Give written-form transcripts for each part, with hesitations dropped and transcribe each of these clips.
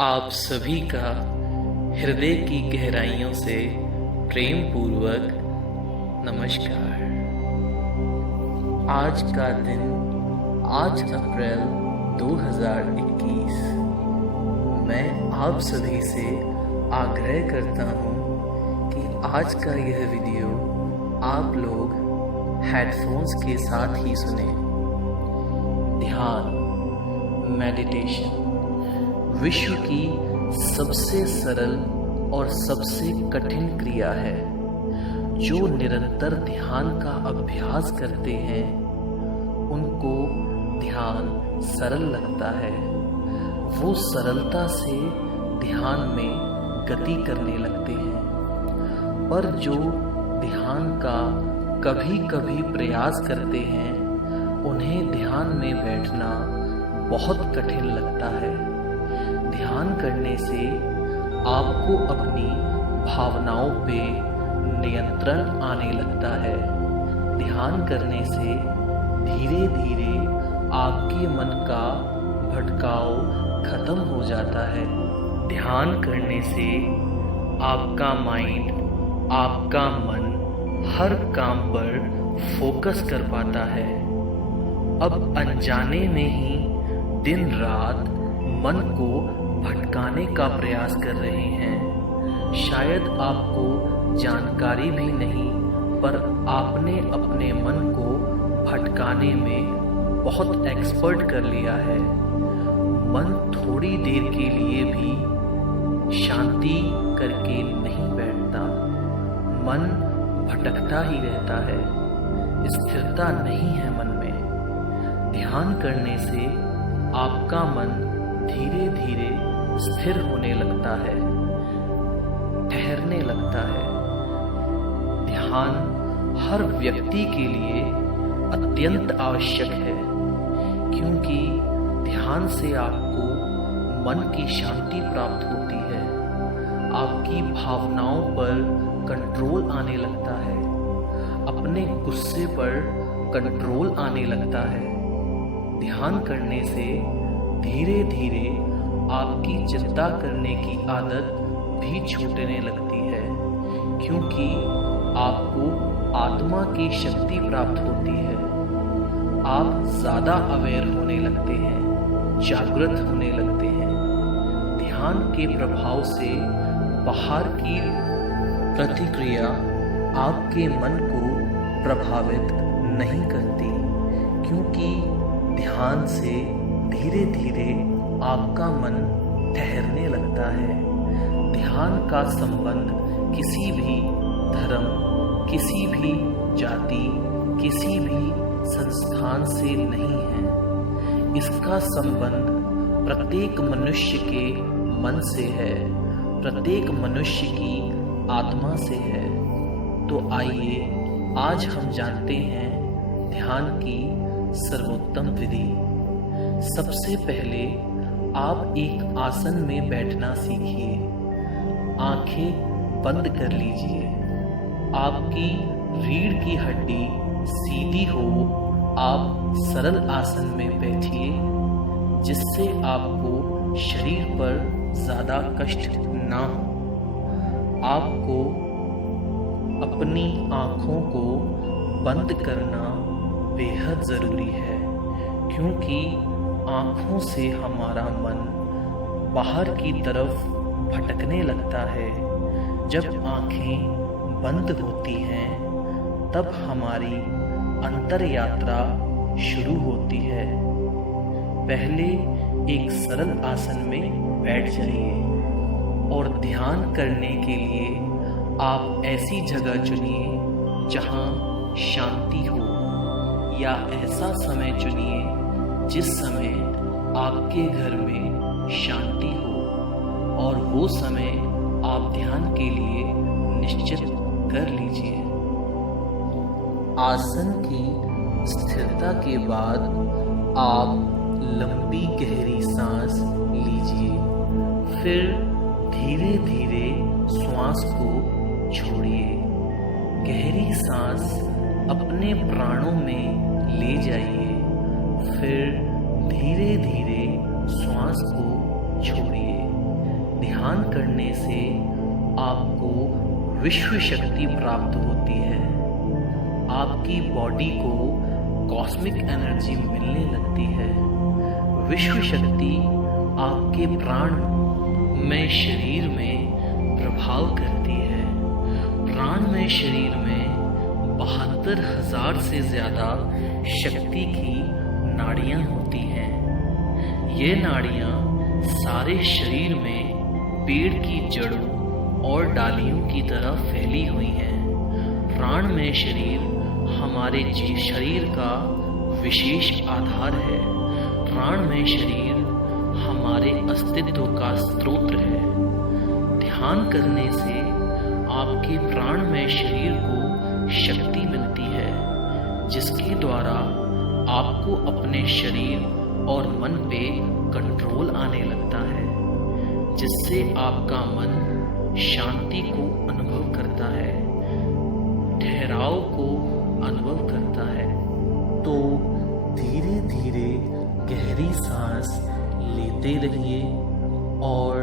आप सभी का हृदय की गहराइयों से प्रेम पूर्वक नमस्कार। आज का दिन 8 अप्रैल 2021। मैं आप सभी से आग्रह करता हूँ कि आज का यह वीडियो आप लोग हेडफोन्स के साथ ही सुने। ध्यान, मेडिटेशन विश्व की सबसे सरल और सबसे कठिन क्रिया है। जो निरंतर ध्यान का अभ्यास करते हैं उनको ध्यान सरल लगता है। वो सरलता से ध्यान में गति करने लगते हैं। पर जो ध्यान का कभी कभी प्रयास करते हैं उन्हें ध्यान में बैठना बहुत कठिन लगता है। ध्यान करने से आपको अपनी भावनाओं पे नियंत्रण आने लगता है। ध्यान करने से धीरे धीरे आपके मन का भटकाव खत्म हो जाता है। ध्यान करने से आपका माइंड, आपका मन हर काम पर फोकस कर पाता है। अब अनजाने में ही दिन रात मन को भटकाने का प्रयास कर रहे हैं। शायद आपको जानकारी भी नहीं, पर आपने अपने मन को भटकाने में बहुत एक्सपर्ट कर लिया है। मन थोड़ी देर के लिए भी शांति करके नहीं बैठता। मन भटकता ही रहता है। स्थिरता नहीं है मन में। ध्यान करने से आपका मन धीरे धीरे स्थिर होने लगता है, ठहरने लगता है। ध्यान हर व्यक्ति के लिए अत्यंत आवश्यक है, क्योंकि ध्यान से आपको मन की शांति प्राप्त होती है। आपकी भावनाओं पर कंट्रोल आने लगता है। अपने गुस्से पर कंट्रोल आने लगता है। ध्यान करने से धीरे धीरे आपकी चिंता करने की आदत भी छूटने लगती है, क्योंकि आपको आत्मा की शक्ति प्राप्त होती है। आप ज़्यादा अवेयर होने लगते हैं, जागृत होने लगते हैं। ध्यान के प्रभाव से बाहर की प्रतिक्रिया आपके मन को प्रभावित नहीं करती, क्योंकि ध्यान से धीरे धीरे आपका मन ठहरने लगता है। ध्यान का संबंध किसी भी धर्म, किसी भी जाति, किसी भी संस्थान से नहीं है। इसका संबंध प्रत्येक मनुष्य के मन से है, प्रत्येक मनुष्य की आत्मा से है। तो आइए आज हम जानते हैं ध्यान की सर्वोत्तम विधि। सबसे पहले आप एक आसन में बैठना सीखिए। आंखें बंद कर लीजिए। आपकी रीढ़ की हड्डी सीधी हो। आप सरल आसन में बैठिए, जिससे आपको शरीर पर ज़्यादा कष्ट ना हो। आपको अपनी आँखों को बंद करना बेहद ज़रूरी है, क्योंकि आँखों से हमारा मन बाहर की तरफ भटकने लगता है। जब आँखें बंद होती हैं तब हमारी अंतर यात्रा शुरू होती है। पहले एक सरल आसन में बैठ जाइए और ध्यान करने के लिए आप ऐसी जगह चुनिए जहाँ शांति हो, या ऐसा समय चुनिए जिस समय आपके घर में शांति हो, और वो समय आप ध्यान के लिए निश्चित कर लीजिए। आसन की स्थिरता के बाद आप लंबी गहरी सांस लीजिए। फिर धीरे धीरे श्वास को छोड़िए। गहरी सांस अपने प्राणों में ले जाइए। फिर धीरे धीरे श्वास को छोड़िए। ध्यान करने से आपको विश्व शक्ति प्राप्त होती है। आपकी बॉडी को कॉस्मिक एनर्जी मिलने लगती है। विश्व शक्ति आपके प्राणमय शरीर में प्रभाव करती है। प्राणमय शरीर में 72,000 से ज़्यादा शक्ति की नाड़ियाँ होती हैं। ये नाड़ियाँ सारे शरीर में पेड़ की जड़ों और डालियों की तरह फैली हुई हैं। प्राणमय शरीर हमारे शरीर का विशेष आधार है। प्राणमय शरीर हमारे अस्तित्व का स्रोत है। ध्यान करने से आपके प्राणमय शरीर को शक्ति मिलती है, जिसके द्वारा आपको अपने शरीर और मन पे कंट्रोल आने लगता है, जिससे आपका मन शांति को अनुभव करता है, ठहराव को अनुभव करता है। तो धीरे धीरे गहरी सांस लेते रहिए और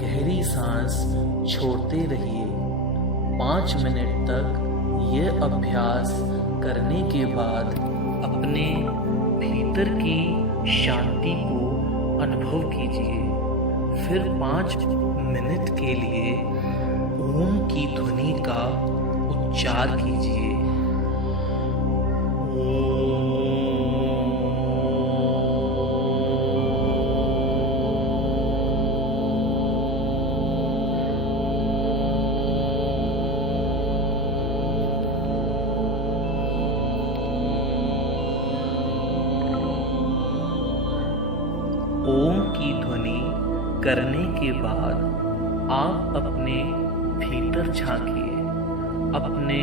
गहरी सांस छोड़ते रहिए। 5 मिनट तक यह अभ्यास करने के बाद अपने भीतर की शांति को अनुभव कीजिए। फिर 5 मिनट के लिए ओम की ध्वनि का उच्चार कीजिए। ओम की ध्वनि करने के बाद आप अपने भीतर झांकिए। अपने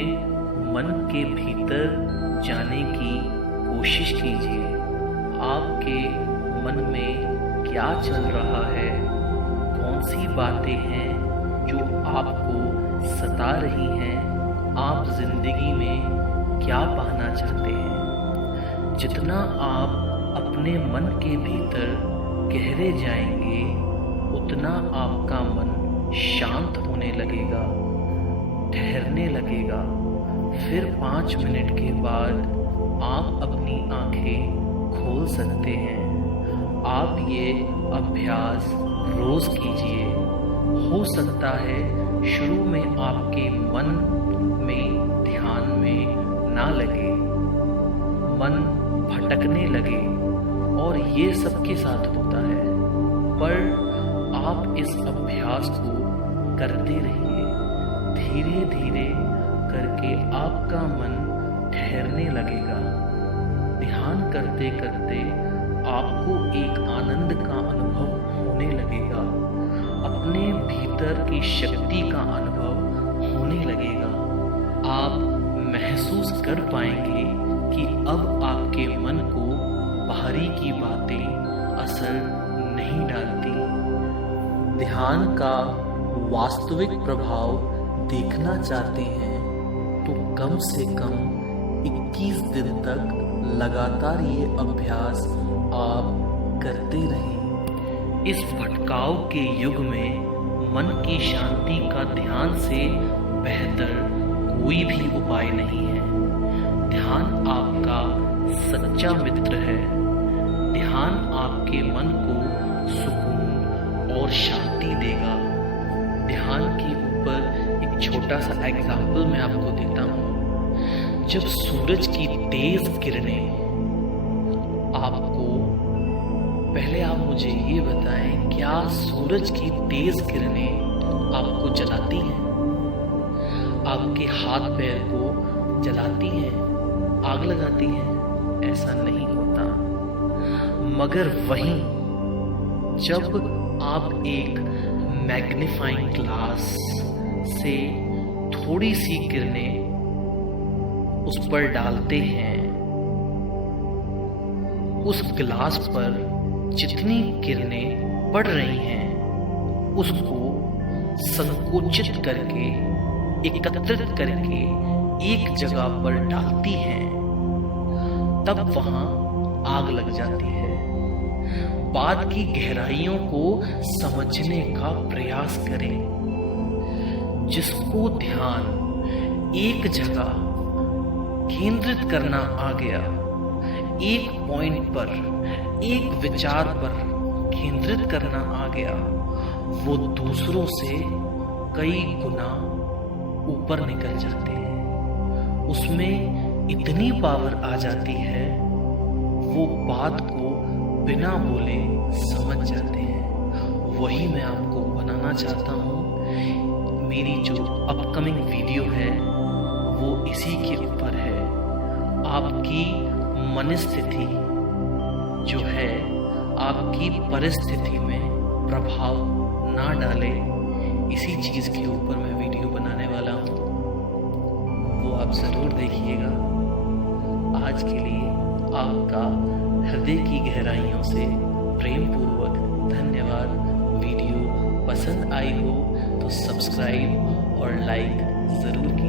मन के भीतर जाने की कोशिश कीजिए। आपके मन में क्या चल रहा है? कौन सी बातें हैं जो आपको सता रही हैं? आप जिंदगी में क्या पाना चाहते हैं? जितना आप अपने मन के भीतर गहरे जाएंगे, उतना आपका मन शांत होने लगेगा, ठहरने लगेगा। फिर 5 मिनट के बाद आप अपनी आंखें खोल सकते हैं। आप ये अभ्यास रोज कीजिए। हो सकता है शुरू में आपके मन में ध्यान में ना लगे, मन भटकने लगे, और ये सबके साथ होता है, पर आप इस अभ्यास को करते रहिए। धीरे धीरे करके आपका मन ठहरने लगेगा। ध्यान करते करते आपको एक आनंद का अनुभव होने लगेगा। अपने भीतर की शक्ति का अनुभव होने लगेगा। आप महसूस कर पाएंगे कि अब आपके मन को बाहरी की बातें असर नहीं डालती। ध्यान का वास्तविक प्रभाव देखना चाहते हैं तो कम से कम 21 दिन तक लगातार ये अभ्यास आप करते रहें। इस भटकाव के युग में मन की शांति का ध्यान से बेहतर कोई भी उपाय नहीं है। ध्यान आपका सच्चा मित्र है। ध्यान आपके मन को सुकून और शांति देगा। ध्यान के ऊपर एक छोटा सा एग्जाम्पल मैं आपको देता हूँ। जब सूरज की तेज किरणें आपको, पहले आप मुझे ये बताएं, क्या सूरज की तेज किरणें आपको जलाती हैं? आपके हाथ पैर को जलाती हैं, आग लगाती हैं? ऐसा नहीं होता। मगर वहीं जब आप एक मैग्नीफाइंग ग्लास से थोड़ी सी किरणें उस पर डालते हैं, उस ग्लास पर जितनी किरणें पड़ रही हैं उसको संकोचित करके, एकत्रित करके एक जगह पर डालती हैं, तब वहां आग लग जाती है। बात की गहराइयों को समझने का प्रयास करें। जिसको ध्यान एक जगह केंद्रित करना आ गया, एक पॉइंट पर, एक विचार पर केंद्रित करना आ गया, वो दूसरों से कई गुना ऊपर निकल जाते हैं। उसमें इतनी पावर आ जाती है, वो बात को बिना बोले समझ जाते हैं। वही मैं आपको बनाना चाहता हूँ। मेरी जो अपकमिंग वीडियो है वो इसी के ऊपर है। आपकी मनस्थिति जो है आपकी परिस्थिति में प्रभाव ना डाले, इसी चीज़ के ऊपर मैं वीडियो बनाने वाला हूँ। वो आप ज़रूर देखिएगा। आज के लिए आपका हृदय की गहराइयों से प्रेम पूर्वक धन्यवाद। वीडियो पसंद आई हो तो सब्सक्राइब और लाइक ज़रूर कीजिए।